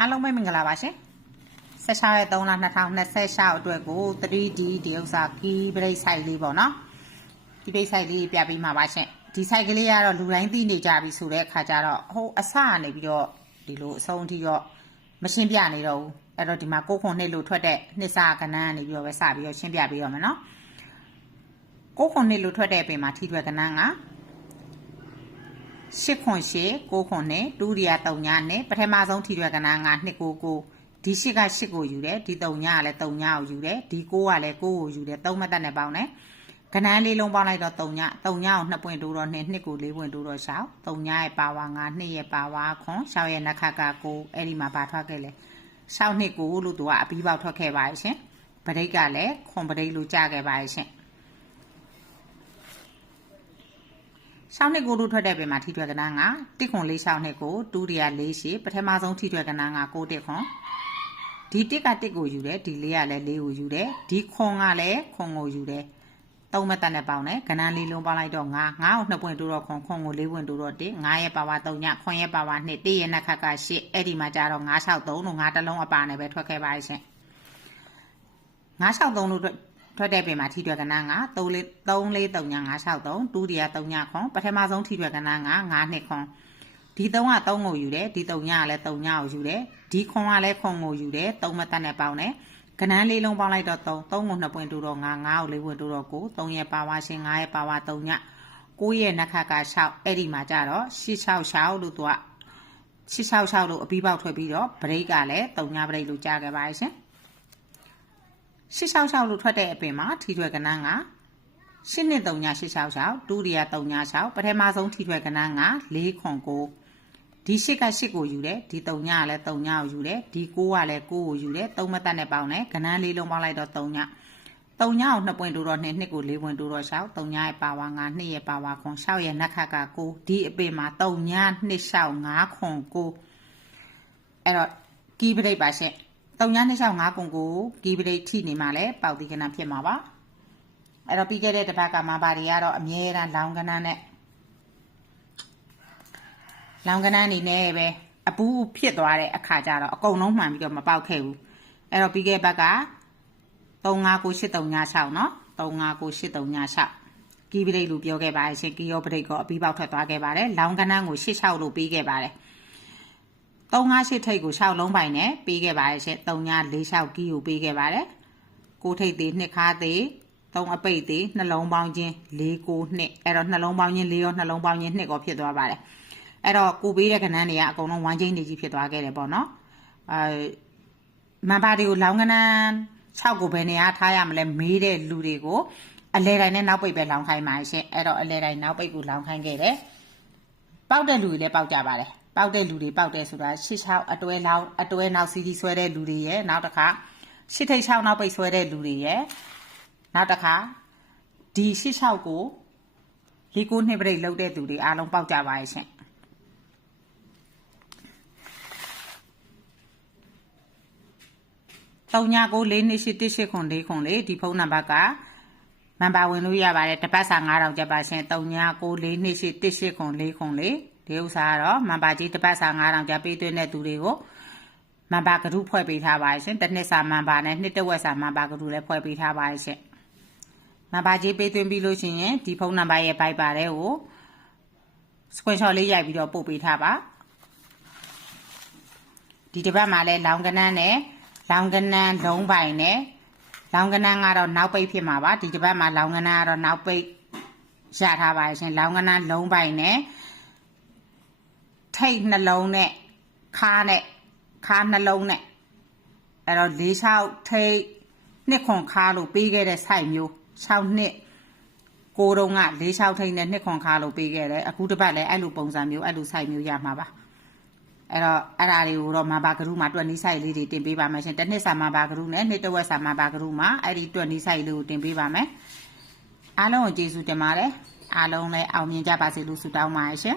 အားလုံးပဲမင်္ဂလာပါရှင်16ရက်3လ2026အတွက်ကို 3D ဒီဥစ္စာကီးပရိတ်ဆိုင်လေးပေါ့နော်ဒီပရိတ်ဆိုင်လေးပြပေးမှာပါရှင်ဒီဆိုင်ကလေးကတော့လူတိုင်းသိနေကြပြီဆိုတဲ့အခါကျတော့ဟိုအစကနေပြီးတော့ဒီလိုအဆုံးအထိတော့မရှင်းပြနေတော့ဘူးအဲ့တော့ဒီမှာ6ခွန်နှစ်လို့ထွက်တဲ့နှစ်စာကဏ္ဍကနေပြီးတော့ပဲစပြီးတော့ရှင်းပြပေးရမယ်နော်6ခွန်နှစ်လို့ထွက်တဲ့အပြင်မှာထိထွယ်ကဏ္ဍက8ခွန်8 9ခွန်နဲ့ဒုတိယ3ညနဲ့ပထမဆုံးထိထွယ်ကဏ္ဍက299ဒီ8က8ကိုယူတယ်ဒီ3ညကလည်း3ညကိုယူတယ်ဒီ9ကလည်း9ကိုယူတယ်3မတက်နဲ့ပေါင်းတယ်ကဏ္ဍလေးလုံးပေါင်းလိုက်တော့3ညကို2ပွင့်တိုးတော့2ကို4ပွင့်တိုးတော့6 3ညရဲ့ပါဝါ9 2ရဲ့ပါဝါခွန်6ရဲ့နခက9အဲ့ဒီမှာပါထွက်ခဲ့လေ6နှစ်ကိုလို့သူကအပြီးပေါက်ထွက်ခဲ့ပါရဲ့ရှင်ပရိတ်ကလည်းခွန်ပရိတ်လို့ကြားခဲ့ပါရဲ့ရှင်6နှစ်ကိုတို့ထွက်တဲ့ပြင်မှာထိထွယ်ကဏ္ဍက1ခွန်4 6နှစ်ကိုဒုတိယ4ရှိပထမဆုံးထိထွယ်ကဏ္ဍက9 1ခွန်ဒီ1က1ကိုယူတယ်ဒီ4ကလည်း4ကိုယူတယ်ဒီခွန်ကလည်းခွန်ကိုယူတယ်3မတက်နဲ့ပေါင်းတယ်ကဏ္ဍလေးလုံးပေါင်းလိုက်တော့9ကို2ပွင့်တိုးတော့ခွန်ကို4ပွင့်တိုးတော့1 9ရဲ့ပါဝါ3ညခွန်ရဲ့ပါဝါ2 1ရဲ့နခက8အဲ့ဒီမှာကျတော့963လို့9တလုံးအပါနဲ့ပဲထွက်ခဲ့ပါရဲ့ရှင်963လို့ထွက်တဲ့ပြင်မှာထိထွယ်ကဏ္ဍက3 4 3ည963ဒုတိယ3ညခွန်ပထမဆုံးထိထွယ်ကဏ္ဍက9နှစ်ခွန်ဒီ3က3ကိုယူတယ်ဒီ3ညကလည်း3ညကိုယူတယ်ဒီခွန်ကလည်းခွန်ကိုယူတယ်3မတက်နဲ့ပေါင်းတယ်ကဏ္ဍလေးလုံးပေါင်းလိုက်တော့3ကို2ပွင့်တိုးတော့9 9ကို4ပွင့်တိုးတော့9 3ရဲ့ပါဝါရှင်9ရဲ့ပါဝါ3ည9ရဲ့နခက6အဲ့ဒီမှာကျတော့866လို့သူက866လို့အပြီးပေါက်ထွက်ပြီးတော့ဘရိတ်ကလည်း3ညဘရိတ်လို့ကြားခဲ့ပါရဲ့ရှင်866လို့ထွက်တဲ့အပင်မှာထိထွယ်ကဏ္ဍက8နှစ်3ည866ဒုတိယ3ည6ပထမဆုံးထိထွယ်ကဏ္ဍက4ခွန်9ဒီ8က8ကိုယူတယ်ဒီ3ညကလည်း3ညကိုယူတယ်ဒီ9ကလည်း9ကိုယူတယ်3မတက်နဲ့ပေါင်းတယ်ကဏ္ဍလေးလုံးပေါင်းလိုက်တော့3ည3ညကို2ပွင့်တိုးတော့2 2ကို4ပွင့်တိုးတော့6 3ညရဲ့ပါဝါ9 2ရဲ့ပါဝါခွန်6ရဲ့နခက9ဒီအပင်မှာ3ည2 6 5ခွန်9အဲ့တော့ကီးပရိတ်ပါရှင့်3ည2 6 5ခွန်9ကီးပရိတ်ထိနေမှာလဲပေါက်တီကဏ္ဍဖြစ်မှာပါအဲ့တော့ပြီးခဲ့တဲ့တစ်ပတ်ကမှဘာတွေကတော့အမြဲတမ်းလောင်ကဏ္ဍနဲ့လောင်ကဏ္ဍအနေနဲ့ပဲအပူးဖြစ်သွားတဲ့အခါကျတော့အကုန်လုံးမှန်ပြီးတော့မပေါက်ခဲ့ဘူးအဲ့တော့ပြီးခဲ့ဘက်က35983ည6เนาะ35983ည6ကီးပရိတ်လို့ပြောခဲ့ပါရဲ့ရှင်ကီးရောပရိတ်ကောအပြီးပေါက်ထွက်သွားခဲ့ပါတယ်လောင်ကဏ္ဍကို86လို့ပြီးခဲ့ပါတယ်358ထိပ်ကို6လုံးပိုင်နဲ့ပေးခဲ့ပါရဲ့ရှင်3946ကီးကိုပေးခဲ့ပါတယ်6ထိပ်သေး2ခါသေး3အပိတ်သေးနှလုံးပေါင်းချင်း492အဲ့တော့နှလုံးပေါင်းချင်း4ရောနှလုံးပေါင်းချင်း2ကိုဖြစ်သွားပါတယ်အဲ့တော့ကိုပေးတဲ့ကဏ္ဍတွေကအကုန်လုံး1ချင်းနေကြီးဖြစ်သွားခဲ့တယ်ပေါ့နော်မန်ပါတွေကိုလောင်းကဏ္ဍ6ကိုဘယ်နေရာထားရမလဲမေးတဲ့လူတွေကိုအလဲတိုင်းနဲ့နောက်ပိတ်ပဲလောင်းခိုင်းပါရှင်အဲ့တော့အလဲတိုင်းနောက်ပိတ်ကိုလောင်းခိုင်းခဲ့တယ်ပေါက်တဲ့လူတွေလည်းပေါက်ကြပါတယ်ပေါက်တဲ့လူတွေပေါက်တယ်ဆိုတာ86အတွဲလောက်အတွဲနောက်စီးဆွဲတဲ့လူတွေရဲ့နောက်တစ်ခါ8ထိပ်6နောက်ပိတ်ဆွဲတဲ့လူတွေရဲ့နောက်တစ်ခါဒီ86ကိုလေးကိုနှစ်ပြိတ်လောက်တဲ့သူတွေအားလုံးပေါက်ကြပါရဲ့ရှင်3ည9 4 2 8 1 8ခွန်4ခွန်4ဒီဖုန်းနံပါတ်ကမန်ပါဝင်လို့ရပါတယ်တစ်ပတ်စာ9000ကျပ်ပါရှင်3ည9 4 2 8 1 8ခွန်4ခွန်4ဒီဥစ္စာကတော့မန်ပါကြီးတစ်ပတ်စာ9000ကျပ်ပေးသွင်းတဲ့သူတွေကိုမန်ပါကရုဖွဲ့ပေးထားပါရှင်တစ်နှစ်စာမန်ပါနဲ့နှစ်တဝက်စာမန်ပါကရုလည်းဖွဲ့ပေးထားပါရှင်မန်ပါကြီးပေးသွင်းပြီးလို့ရှိရင်ဒီဖုန်းနံပါတ်ရဲ့ Viber တဲ့ကို screenshot လေးရိုက်ပြီးတော့ပို့ပေးထားပါဒီတစ်ပတ်မှာလည်းလောင်ကဏ္ဍနဲ့လောင်ကဏ္ဍလုံးပိုင်နဲ့လောင်ကဏ္ဍကတော့နောက်ပိတ်ဖြစ်မှာပါဒီတစ်ပတ်မှာလောင်ကဏ္ဍကတော့နောက်ပိတ်ရထားပါရှင်လောင်ကဏ္ဍလုံးပိုင်နဲ့ထိတ်နှလုံးနဲ့ခါနှလုံးနဲ့အဲ့တော့46ထိတ်နှစ်ခွန်ခါလို့ပေးခဲ့တဲ့ဆိုင်မျိုး6နှစ်ကိုတုံးက46ထိတ်နဲ့နှစ်ခွန်ခါလို့ပေးခဲ့တယ်အခုတစ်ပတ်လည်းအဲ့လိုပုံစံမျိုးအဲ့လိုဆိုင်မျိုးရမှာပါအဲ့တော့အဲ့ဒါတွေကိုတော့မဘာကရုမှာတွက်နီးဆိုင်လေးတွေတင်ပေးပါမယ်ရှင်တစ်နှစ်စာမဘာကရုနဲ့နှစ်တဝက်စာမဘာကရုမှာအဲ့ဒီတွက်နီးဆိုင်လေးကိုတင်ပေးပါမယ်အားလုံးကိုကျေးဇူးတင်ပါတယ်အားလုံးလည်းအောင်မြင်ကြပါစေလို့ဆုတောင်းပါရှင်